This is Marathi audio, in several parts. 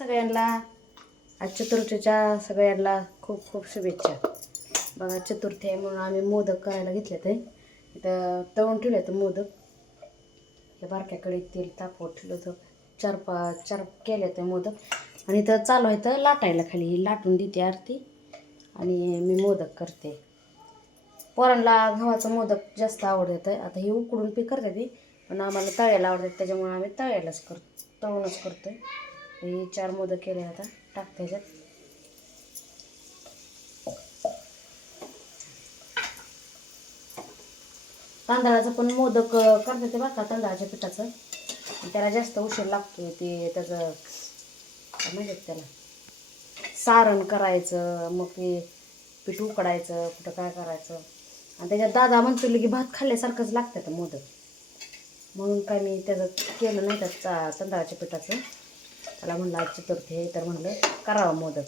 सगळ्यांना आज चतुर्थीच्या सगळ्यांना खूप खूप शुभेच्छा. बघा चतुर्थी आहे म्हणून आम्ही मोदक करायला घेतले ते इथं तळून ठेवले तर मोदक या बारक्याकडे तेल तापवत ठेवलं होतं. चार केले ते मोदक आणि इथं चालू आहे तर लाटायला खाली लाटून देते आरती आणि मी मोदक करते. पोरांना गव्हाचं मोदक जास्त आवडतं. आता हे उकडून पी करते ती पण आम्हाला तळ्याला आवडतात त्याच्यामुळे आम्ही तळ्यालाच तळूनच करतोय. हे 4 मोदक केले आता टाकते ह्याच्यात. तांदळाचं पण मोदक करते ते बघा तांदळाच्या पिठाचं त्याला जास्त उशीर लागतो. ते त्याचं काय म्हणतात त्याला सारण करायचं मग ते पीठ उकडायचं कुठं काय करायचं आणि त्याच्यात दादा म्हणतो की भात खाल्ल्यासारखंच लागतं मोदक म्हणून काय मी त्याचं केलं नाही त्यात तांदळाच्या पिठाचं. त्याला म्हणलं आज चतुर्थी आहे तर म्हणलं करावं मोदक.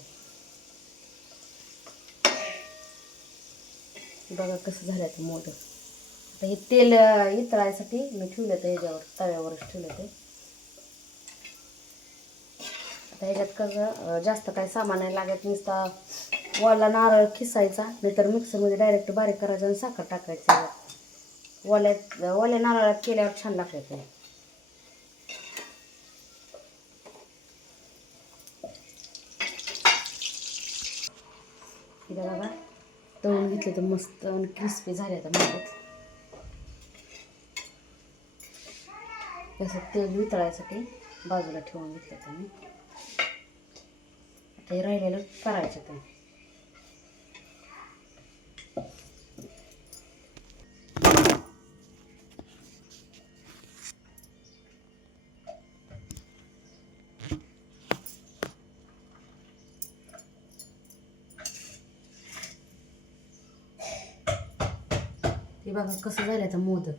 बघा कसं झालं ते मोदक. आता हे तेल इतळायसाठी मी ठेवलं तर ह्याच्यावर तव्यावरच ठेवलं ते. आता ह्याच्यात कसं जास्त काही सामान नाही लागत. नुसता ओला नारळ खिसायचा नाहीतर मिक्सरमध्ये डायरेक्ट बारीक करायचं आणि साखर टाकायचं. ओल्या नारळात केल्यावर छान लागतं ते. इथं बघा तळून घेतले तर मस्त आणि क्रिस्पी झाले आता मोदक. कसं तेल वितळायसाठी बाजूला ठेवून घेतलं तर मी आता हे राहिलेलं करायचं ते. ते बघा कसं झालं आता मोदक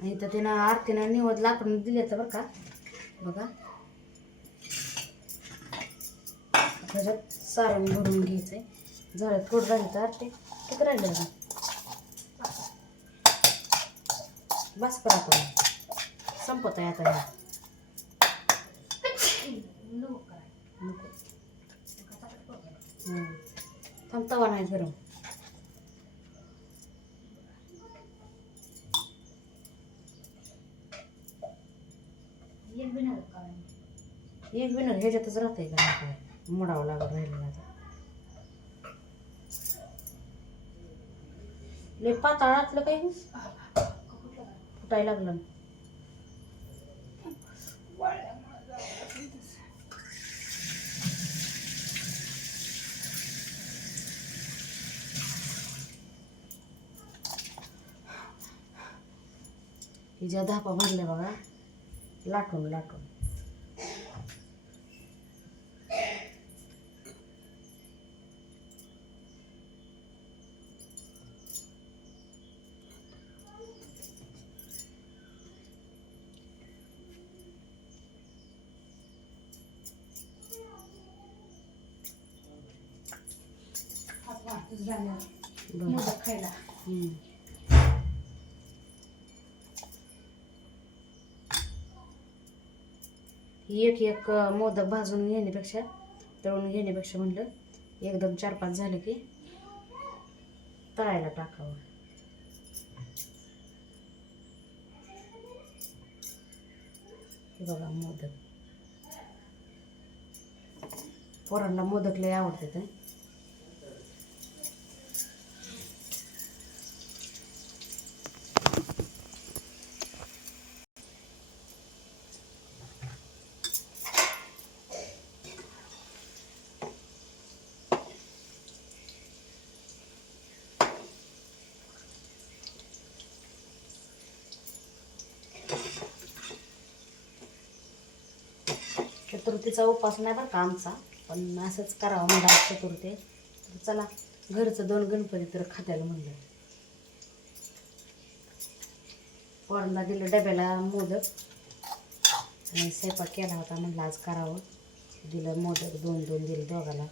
आणि तर तिनं आरतीनं निवड लाकडून दिले तर बरं का. बघा त्याच्यात सारण भरून घ्यायचंय. झालं थोडं राहिलं तर आरती किती राहिलं ना बस करा आपण संपत आहे आता. थांब तवा नाही गरम. एक बिनर ह्याच्यातच राहते का मोडावं लागत राहिलं आता. लय पाताळ आतलं काही फुटायला लागलं. हिच्या धापा भरल्या बघा लाटून लाटून. मोदक खायला एक एक मोदक भाजून घेण्यापेक्षा तळून घेण्यापेक्षा म्हणलं एकदम 4-5 झाले की तळायला टाकावं. हे बघा मोदक पोरांना मोदक लय आवडते. चतुर्थीचा उपास नाही बरं का आमचा पण असंच करावं म्हणलं चतुर्थी. चला घरचं 2 गणपती तर खात्याला म्हणलं. पोरांना दिलं डब्याला मोदक आणि स्वयंपाक केला होता म्हणलं आज करावं. दिलं मोदक 2-2 दिले दोघाला.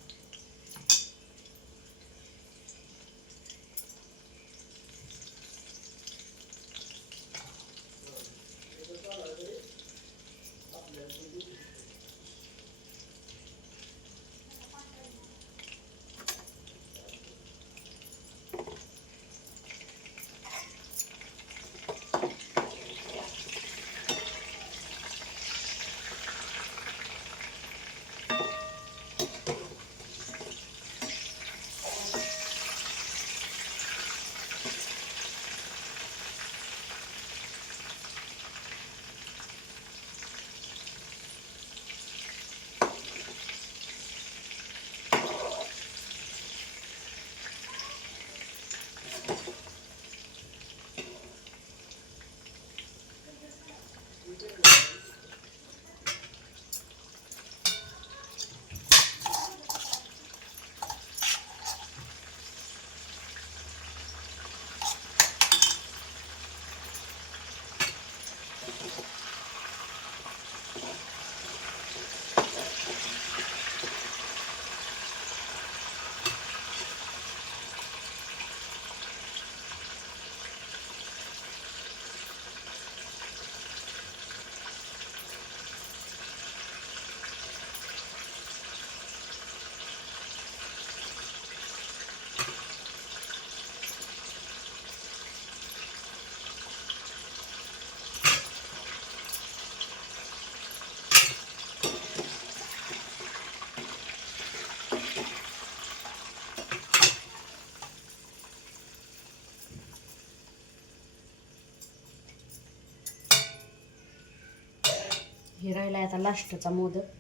हे राहिला आता लास्टचा मोदक.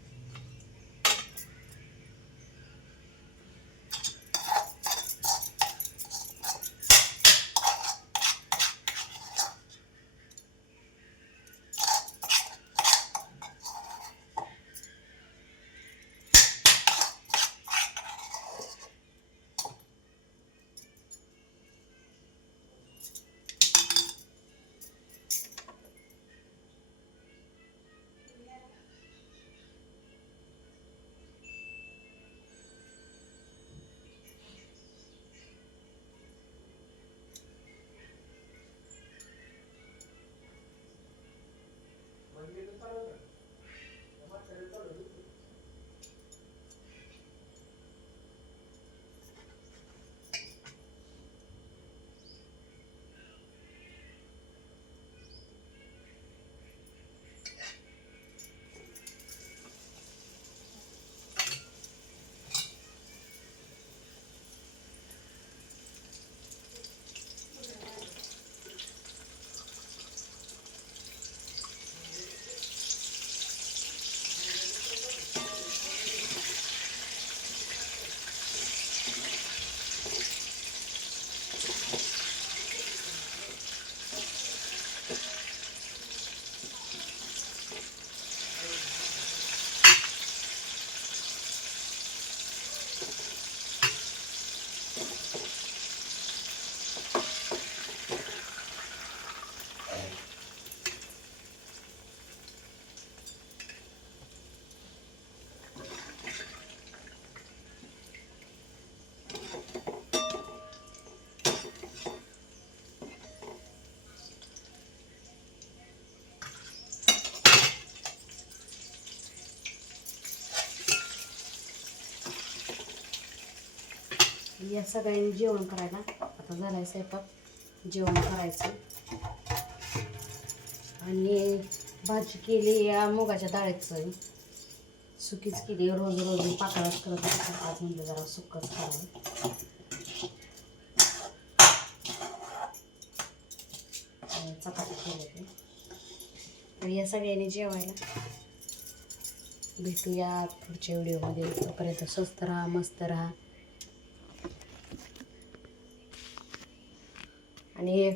या सगळ्यांनी जेवण करायला आता झालाय स्वयंपाक. जेवण करायचं आणि भाजी केली या मुगाच्या डाळीचं, सुकीच केली. रोज रोज पाकळच करत असतात, आज म्हणजे जरा सुकच करावं. चपाती केली. तर या सगळ्यांनी जेवायला भेटूया पुढच्या व्हिडिओमध्ये. तोपर्यंत स्वस्त राहा, मस्त राहा. आणि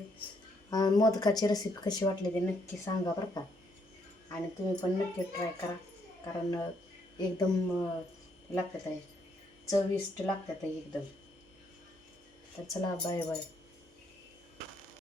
मोदकाची रेसिपी कशी वाटली ते नक्की सांगा बरं का. आणि तुम्ही पण नक्की ट्राय करा, कारण एकदम लागतात आहे, चविष्ट लागतात आहे एकदम. तर चला, बाय बाय.